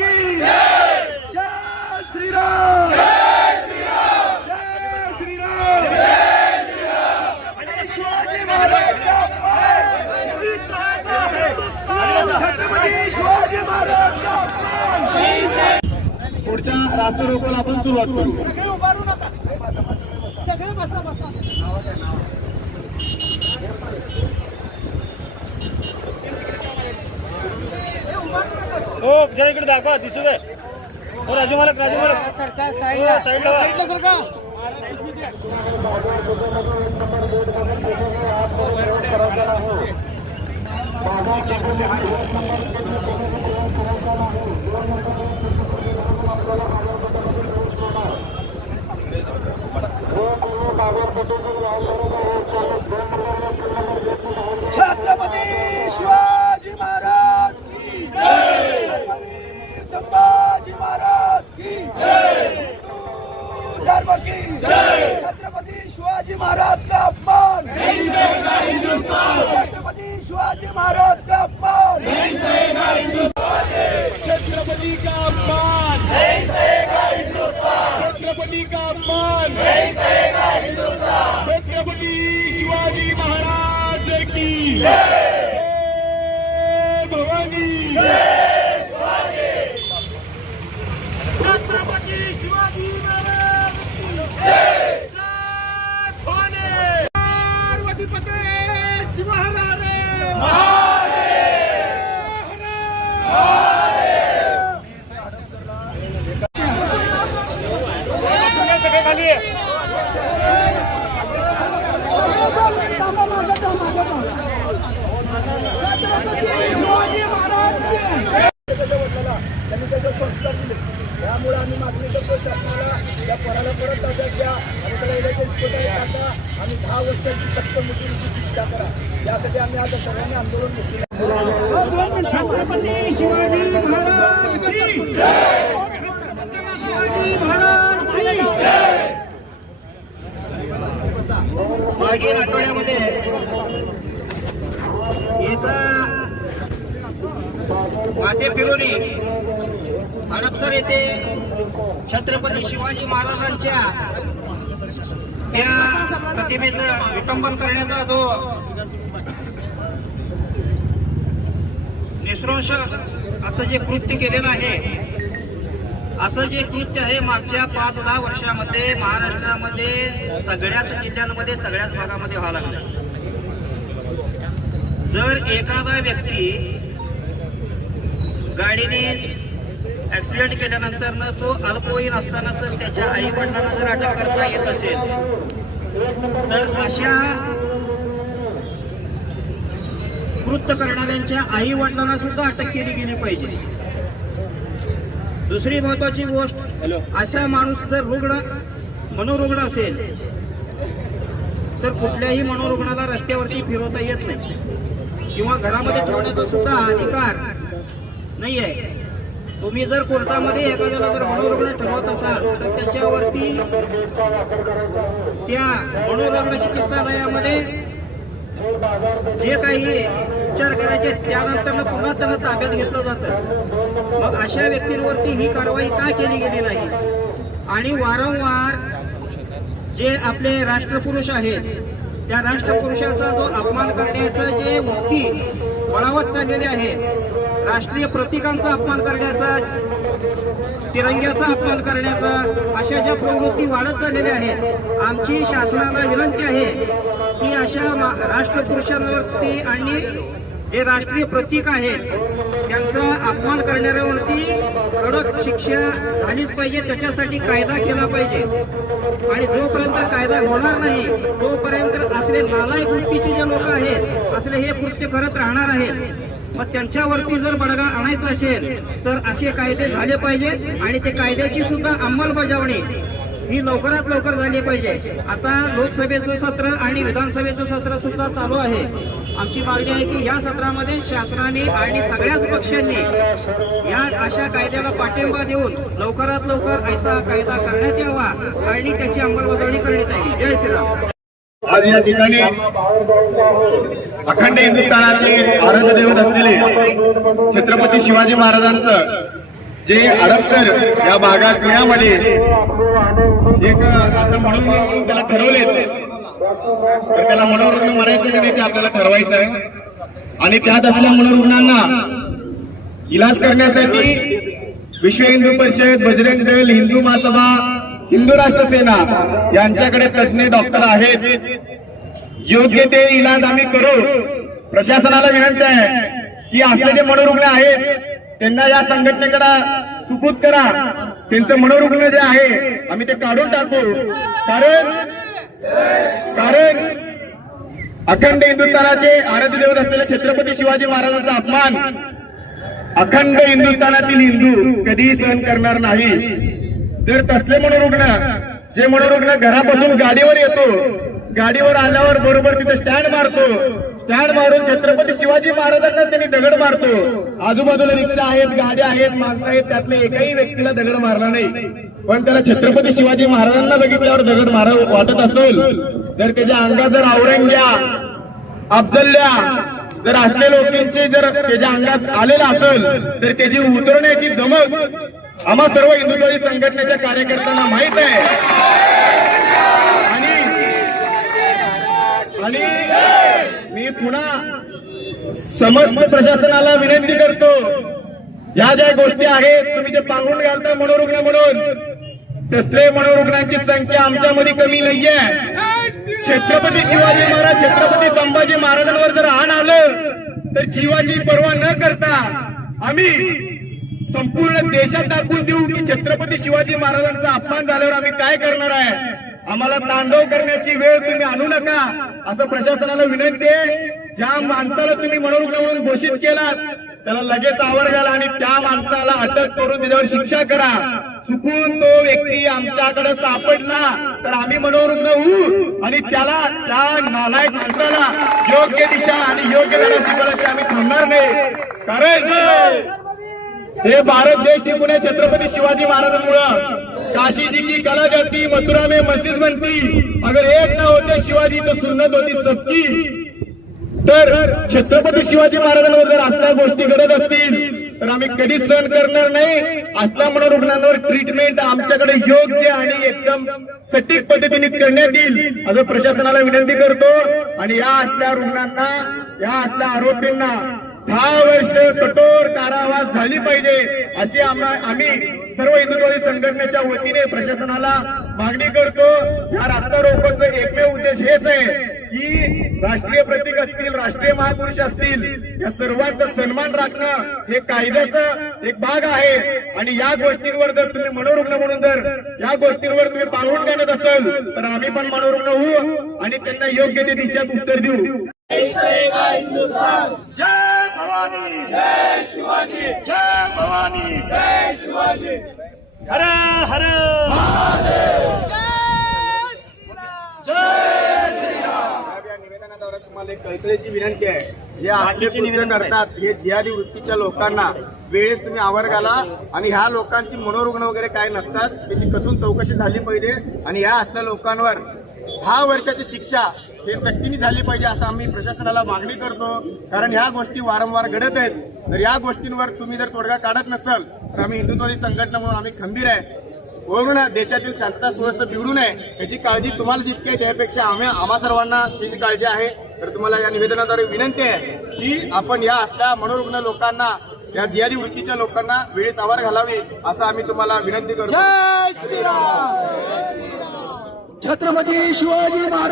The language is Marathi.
की जय श्रीराम। जय श्रीराम। जय शिवाजी महाराज का छत्रपती शिवाजी महाराज का पुढच्या रास्ता रोकोला आपण सुरुवात करू. सगळे उभारू नका सगळे बसा बसा. हो जरा इकडे दाखवा दिसू दे. हो राजू मालक राजू मालक. सरकार हो, साईडला वा. साईडला सरका छत्रपती शिवाजी महाराज की धर्मवीर संभाजी महाराज की हिंदू धर्म की छत्रपती शिवाजी महाराज का अपमान छत्रपति शिवाजी महाराज का अपमान? छत्रपति का अपमान? छत्रपति का अपमान? छत्रपति शिवाजी महाराज की। जय। भवानी। छत्रपती शिवाजी महाराज की। जय। भवानी। शिवहरारे सगळे खाली. शिवाजी महाराज त्यांनी त्याचं संस्कार दिले त्यामुळे आम्ही मागणी करतो शासनाला त्या पोराला परत ताब्यात घ्या आणि त्याला इलेक्शन टाका आणि दहा वर्षाची सक्त मुलींची शिक्षा करा यासाठी आम्ही आता सगळ्यांनी आंदोलन घेतलेलं छत्रपती शिवाजी महाराज शिवाजी महाराज की मागील आठवड्यामध्ये माते फिरोली हडपसर येथे छत्रपती शिवाजी महाराजांच्या त्या प्रतिमेचं विटंबन करण्याचा जो निसृंश असं जे कृत्य केलेलं आहे असं जे कृत्य आहे मागच्या पाच दहा वर्षामध्ये महाराष्ट्रामध्ये सगळ्याच जिल्ह्यांमध्ये सगळ्याच भागामध्ये व्हावं लागलं जर एखादा व्यक्ती गाडीने ऍक्सिडेंट केल्यानंतर न तो अल्पवयीन असताना तर त्याच्या आई वडिलांना जर अटक करता येत असेल तर अशा कृत्य करणाऱ्यांच्या आई वडिलांना सुद्धा अटक केली गेली पाहिजे. दुसरी महत्वाची गोष्ट अशा माणूस जर रुग्ण मनोरुग्ण असेल तर कुठल्याही मनोरुग्णाला रस्त्यावरती फिरवता येत नाही. किंवा घरामध्ये ठेवण्याचा सुद्धा अधिकार नाही आहे तुम्ही जर कोर्टामध्ये एखाद्याला जर मनोरुग्ण ठरवत असाल तर त्याच्यावरती त्या मनोरुग्ण चिकित्सालयामध्ये जे काही उपचार करायचे त्यानंतर पुन्हा त्यांना ताब्यात घेतलं जातं. मग अशा व्यक्तींवरती ही कारवाई का केली गेली नाही? आणि वारंवार जे आपले राष्ट्रपुरुष आहेत त्या राष्ट्रपुरुषाचा जो अपमान करण्याचं जे वृत्ती बळावत चाललेले आहे राष्ट्रीय प्रतीकांचा अपमान करण्याचा तिरंग्याचा अपमान करण्याचा अशा ज्या प्रवृत्ती वाढत चाललेल्या आहेत आमची शासनाला विनंती आहे की अशा मा- राष्ट्रपुरुषांवरती आणि जे राष्ट्रीय प्रतीक आहेत त्यांचा अपमान करणाऱ्यावरती कडक शिक्षा झालीच पाहिजे त्याच्यासाठी कायदा केला पाहिजे. आणि जोपर्यंत कायदा होणार नाही तोपर्यंत असले नालायक वृत्तीचे जे लोक आहेत असले हे कृत्य करत राहणार आहेत मग त्यांच्यावरती जर बडगा आणायचा असेल तर असे कायदे झाले पाहिजे आणि ते कायद्याची सुद्धा अंमलबजावणी ही लवकरात लवकर झाली पाहिजे. आता लोकसभेचं सत्र आणि विधानसभेचं सत्र सुद्धा चालू आहे. आमची मागणी आहे की या सत्रामध्ये शासनाने आणि सगळ्याच पक्षांनी या अशा कायद्याला पाठिंबा देऊन लवकरात लवकर ऐसा कायदा करण्यात यावा आणि त्याची अंमलबजावणी करण्यात यावी. जय श्रीराम. आज या ठिकाणी अखंड हिंदुस्थानातले आराध्य दैवत असलेले छत्रपती शिवाजी महाराजांचं जे हडपसर या भागात पुण्यामध्ये एक आता म्हणून म्हणून त्याला ठरवले तर त्याला मनोरुग्ण म्हणायचं की नाही ते आपल्याला ठरवायचं आहे. आणि त्यात असल्या मनोरुग्णांना इलाज करण्यासाठी विश्व हिंदू परिषद बजरंग दल हिंदू महासभा हिंदू राष्ट्र सेना यांच्याकडे तज्ज्ञ डॉक्टर आहेत. योग्य ते इलाज आम्ही करू. प्रशासनाला विनंती आहे की असले जे मनोरुग्ण आहेत त्यांना या संघटनेकडे सुपूत करा. त्यांचं मनोरुग्ण जे आहे आम्ही ते काढून टाकू. कारण कारण अखंड हिंदुस्थानाचे आराध्य देवत असलेले छत्रपती शिवाजी महाराजांचा अपमान. अखंड हिंदुस्थानातील हिंदू कधीही सहन करणार नाही. जर तसले मनोरुग्ण जे मनोरुग्ण घरापासून गाडीवर येतो गाडीवर आल्यावर बरोबर तिथे स्टँड मारतो स्टँड मारून छत्रपती शिवाजी महाराजांना त्यांनी दगड मारतो. आजूबाजूला रिक्षा आहेत गाड्या आहेत माणसं आहेत त्यातल्या एकाही व्यक्तीला दगड मारला नाही. पण त्याला छत्रपती शिवाजी महाराजांना बघितल्यावर दगड मारा वाटत असेल. तर त्याच्या अंगात जर औरंग्या अफजल्या जर असले लोकांचे जर त्याच्या अंगात आलेला असेल तर त्याची उतरण्याची दमक आम्हा सर्व हिंदुत्वादी संघटनेच्या कार्यकर्त्यांना माहीत आहे आणि आणि मी पुन्हा समस्त प्रशासनाला विनंती करतो. या ज्या गोष्टी आहेत तुम्ही ते पांघरून घालता मनोरुग्ण म्हणून. तसले मनोरुग्णांची संख्या आमच्यामध्ये कमी नाहीये. छत्रपती शिवाजी महाराज छत्रपती संभाजी महाराजांवर जर आण आलं तर जीवाची पर्वा न करता आम्ही संपूर्ण देशात दाखवून देऊ की छत्रपती शिवाजी महाराजांचा अपमान झाल्यावर आम्ही काय करणार आहे? आम्हाला तांडव करण्याची वेळ तुम्ही आणू नका. असं प्रशासनाला विनंती आहे. ज्या माणसाला तुम्ही मनोरुग्ण म्हणून घोषित केलात त्याला लगेच आवर घाला आणि त्या माणसाला अटक करून त्याच्यावर शिक्षा करा. चुकून तो व्यक्ती आमच्याकडे सापडला तर आम्ही मनोरुग्ण होऊ आणि त्याला त्या नालायक माणसाला योग्य दिशा आणि योग्य धडा शिकवल्याशी आम्ही थांबणार नाही. कारण हे भारत देश टिकून आहे छत्रपती शिवाजी महाराजांमुळं. काशी जी की कला जाती मथुरा में मस्जिद बनती अगर एक ना होते शिवाजी तो सुन्नत होती सबकी. तर छत्रपती शिवाजी महाराजांवर जर असल्या गोष्टी घडत असतील तर आम्ही कधीच सहन करणार नाही. आस्था म्हणून रुग्णांवर ट्रीटमेंट आमच्याकडे योग्य आणि एकदम सटीक पद्धतीने करण्यात येईल असं प्रशासनाला विनंती करतो. आणि या असल्या रुग्णांना या असल्या आरोपींना दहा वर्ष कठोर कारावास झाली पाहिजे अशी आम्हा- आम्ही सर्व हिंदुत्ववादी संघटनेच्या वतीने प्रशासनाला मागणी करतो. या रास्ता रोकोचं एकमेव उद्देश हेच आहे की राष्ट्रीय प्रतीक असतील राष्ट्रीय महापुरुष असतील या सर्वांचा सन्मान राखणं हे कायद्याचं एक भाग आहे. आणि या गोष्टींवर जर तुम्ही मनोरुग्ण म्हणून जर या गोष्टींवर तुम्ही पाळून घालत असाल तर आम्ही पण मनोरुग्ण होऊ आणि त्यांना योग्य ते दिशेत उत्तर देऊ. जय भवानी जय शिवाजी. जय भवानी जय शिवाजी. हर हर या निवेदनाद्वारे तुम्हाला एक कळकळीची विनंती आहे. जे आपले कृत्य करतात. हे जिहादी वृत्तीच्या लोकांना वेळेस तुम्ही आवर घाला आणि ह्या लोकांची मनोरुग्ण वगैरे काय नसतात त्यांची कथून चौकशी झाली पाहिजे. आणि ह्या असल्या लोकांवर दहा वर्षाची शिक्षा ते सक्तीने झाली पाहिजे असं आम्ही प्रशासनाला मागणी करतो. कारण ह्या गोष्टी वारंवार घडत आहेत. तर या गोष्टींवर तुम्ही जर तोडगा काढत नसाल तर आम्ही हिंदुत्वादी संघटना म्हणून आम्ही खंबीर आहे. वरून देशातील शांतता सुव्यवस्था बिघडू नये याची काळजी तुम्हाला जितकी आहे त्यापेक्षा आम्ही आम्हा सर्वांना त्याची काळजी आहे. तर तुम्हाला या निवेदनाद्वारे विनंती आहे की आपण या असल्या मनोरुग्ण लोकांना या जियादी वृत्तीच्या लोकांना वेळेत आवार घालावी असं आम्ही तुम्हाला विनंती करतो. छत्रपती शिवाजी महाराज!